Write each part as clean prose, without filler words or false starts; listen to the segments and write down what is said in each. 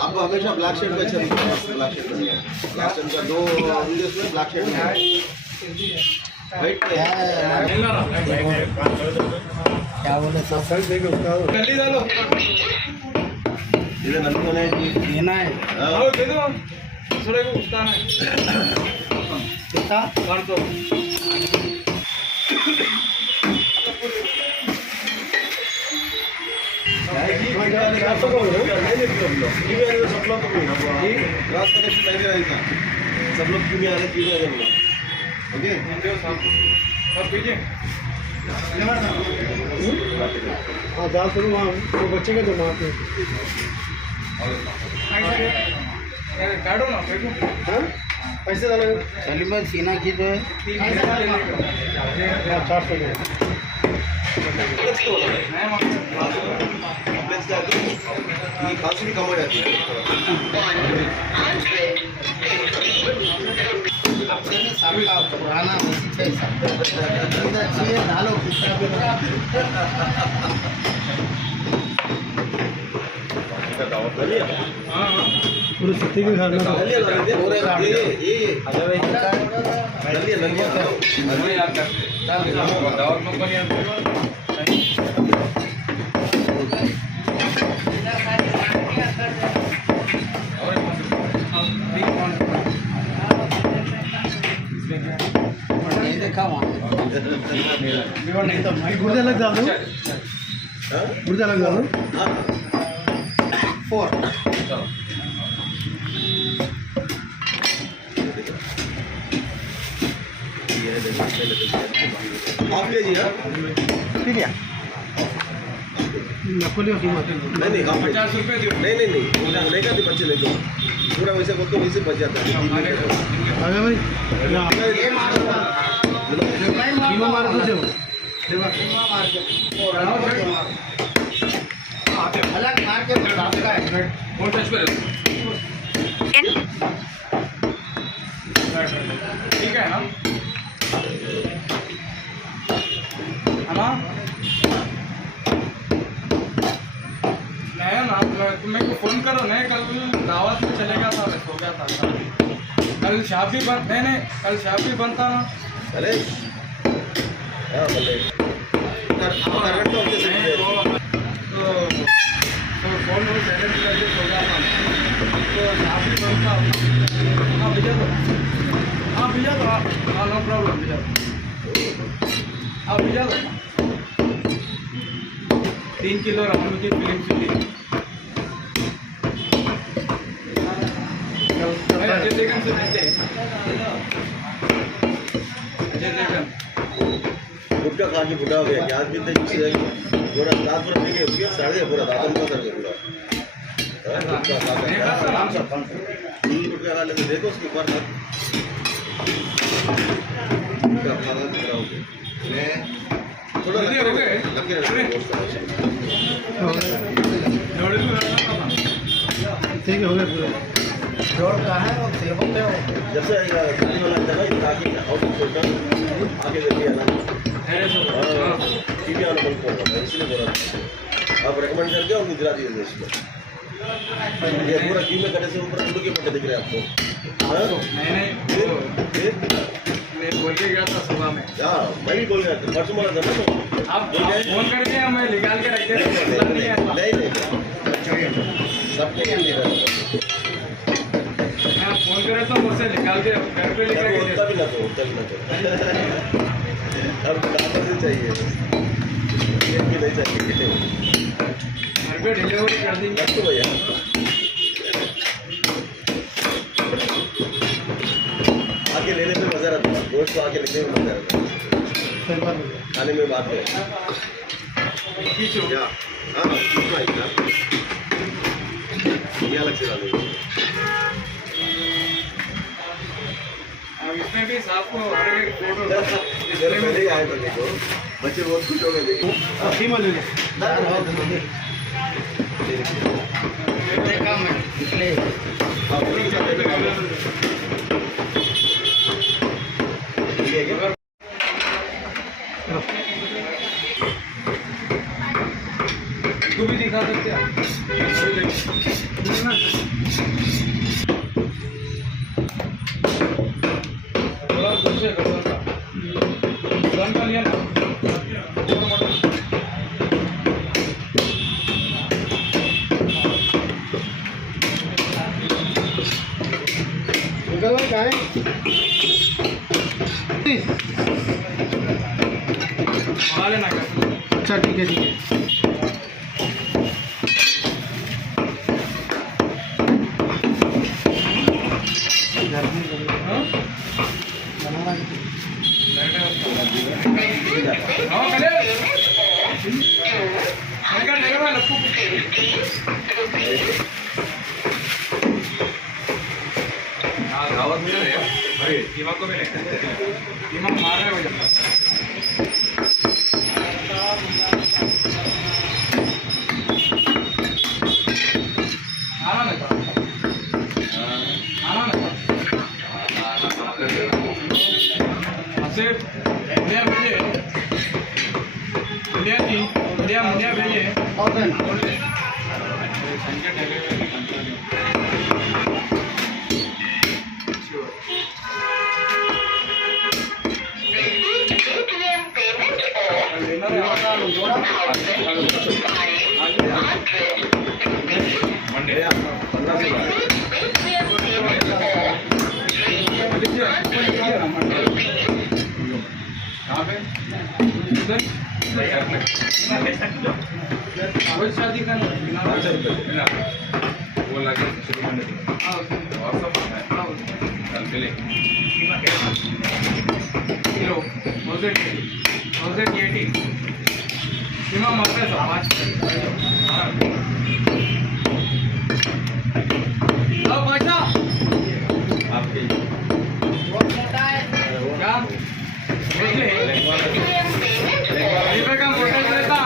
आपको हमेशा black shirt में अच्छा दिखता है। ब्लैक शर्ट में लास्ट टाइम का 2 वीडियोस में ब्लैक शर्ट में वाइट क्या बोले सब सर देखो उसका जल्दी डालो इधर नंदी होना है लेना है आओ दे दो दूसरे को उसका है कितना 500 सब लोग क्यों नहीं आ रहे ओके हाँ दाल सुनो वहाँ वो बच्चे का जो वहाँ पे काटो ना हाँ पैसे डालो चलिए मैं सीना की जो है 400 खांसी भी कम हो जाती है सबका पुराना चाहिए डालो पूरे सत्ती के खाना गुर्दा लग डालो गुर्दा लग डालो 4 आप लीजिए ठीक है नकुली कीमत नहीं 50 रुपये दो नहीं लेगा तो 25 ले दो पूरा वैसे बोल तो वैसे बच जाता है आगे भाई कीमा मार दो जो अलग मार के आपका है और टच पे ठीक है ना तुम मेरे को फ़ोन करो नहीं कल दावत में चले गया था सो गया था कल शाप भी बंद नहीं कल शाप भी बंद था ना अरे तो फ़ोन वो साइलेंट करके सो गया था तो शाप भी बंद था हाँ भेजा दो हाँ नो प्रॉब्लम भेजा दो हाँ भेजा दो 3 किलो राउंड की फिल्म चिल्ली अजय देवगन से मिलते हैं अजय देवगन गुटका खा के बुढ़ा हो गया क्या आज भी पूरा रात भर पी के उसके साढ़े पूरा दादन का सर पूरा गुटका खा के गुटका खा लेते देखो उसके ऊपर गुटका खा के बुढ़ा हो गया थोड़ा लगे ठीक है हो गया पूरा जोड़ का है और सेवक है जैसे गाड़ी वाला जगह ताकि आउट छोटा आगे दे दिया ना टीवी वाला बंद कर रहा है इसलिए बोल रहा आप रेकमेंड करके और गुजरात दिए देश में ये पूरा क्यू में करने से ऊपर उड़ के पट्टे दिख रहे हैं आपको मैं बोल के गया था सुबह में मैं भी बोल गया था परसों बोला था आप फोन करके मैं निकाल के रख दिया नहीं सबको क्या ले रहा है फोन करे तो मुझसे निकाल के घर पे लेकर होता भी ना तो अब दादा से चाहिए ये भी नहीं चाहिए घर पे डिलीवरी कर देंगे तो भैया आके लेने में मजा आता है दोस्त को आके लेने में मजा आता है खाने में बात है हाँ ये अलग से डालेंगे इसमें भी साहब को हर एक फोटो पहले ही आए थे देखो बच्चे बहुत खुश हो गए देखो इसको भी दिखा सकते हैं थोड़ा दूसरे का लिया ना क्या है अच्छा ठीक है गावात मिळाले कीमा को मिले कीमा मार रहे हो मुनिया भेजे शादी का वो लगे किलो 1080 सीमा मात्र पैसा आपके क्या का मोटर रहता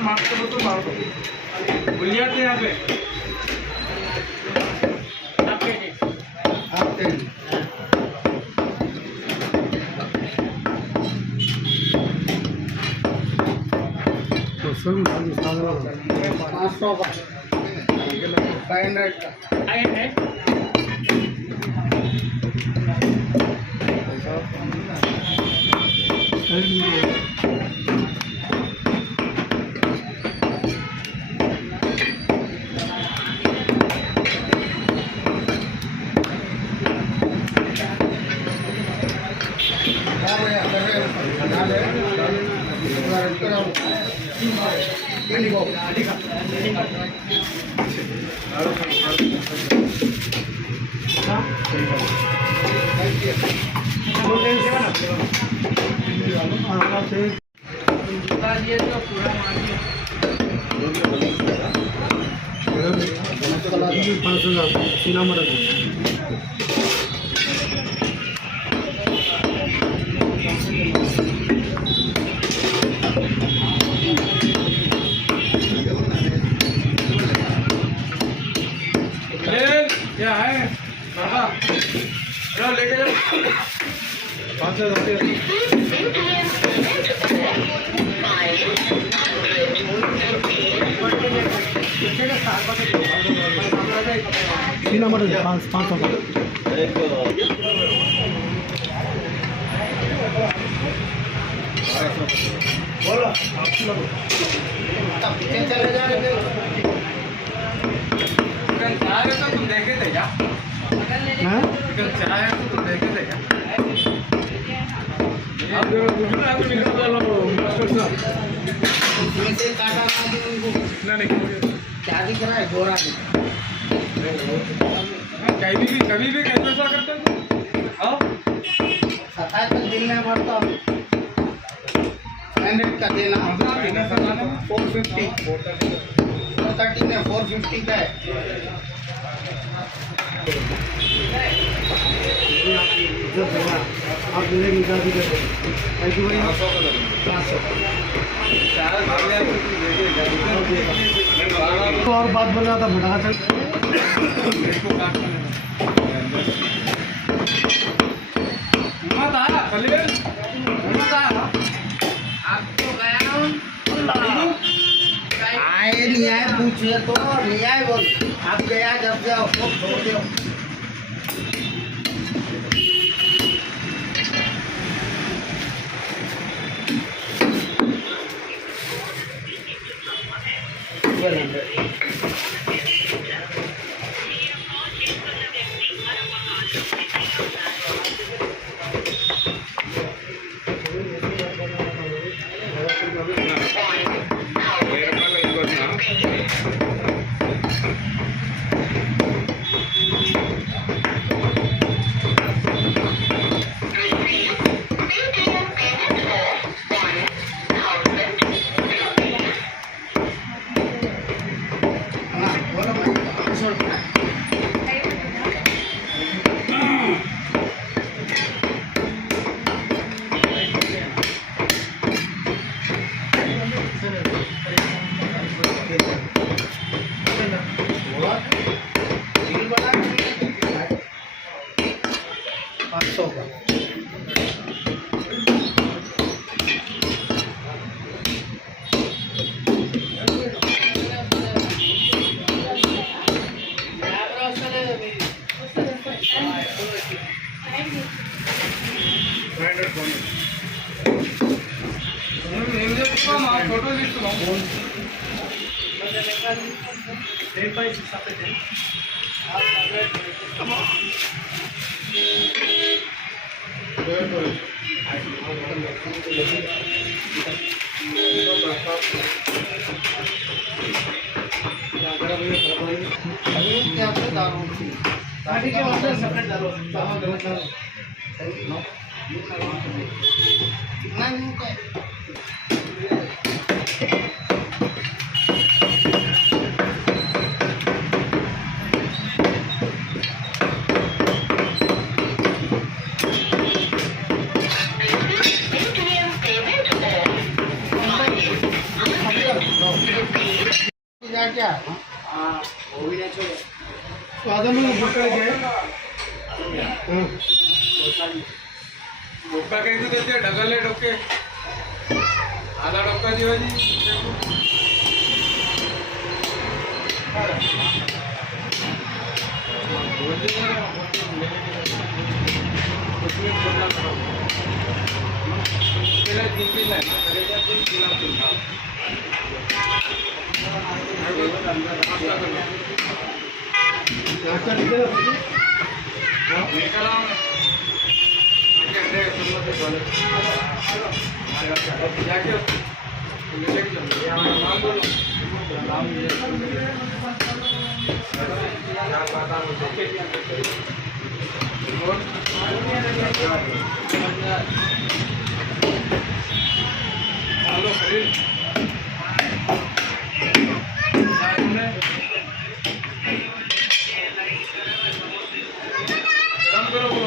मारते हो तो मार दो भूल जाते यहाँ पे क्या है लेके जाओ 500 नंबर 500 बोलो चले जा रहे चाय तो तुम देखे थे क्या चाय तो तुम देखे थे क्या क्या दिख रहा है गोरा कभी भी कैसे करते हो 27 तक दिल नहीं भरता 100 का देना 450 430 में 450 का है आप मिलेगी शादी करते ऐसी भाई 500 और बात बोला था भटा चल कुछ है तो नहीं आए बोल आप गया जब जाओ तो छोड़ दो फोटो क्या वो भी नहीं छोड़े स्वादन में भूखा है भूखा कहीं तो देते ढगले डोके आधा डोका दियो जी गरम करो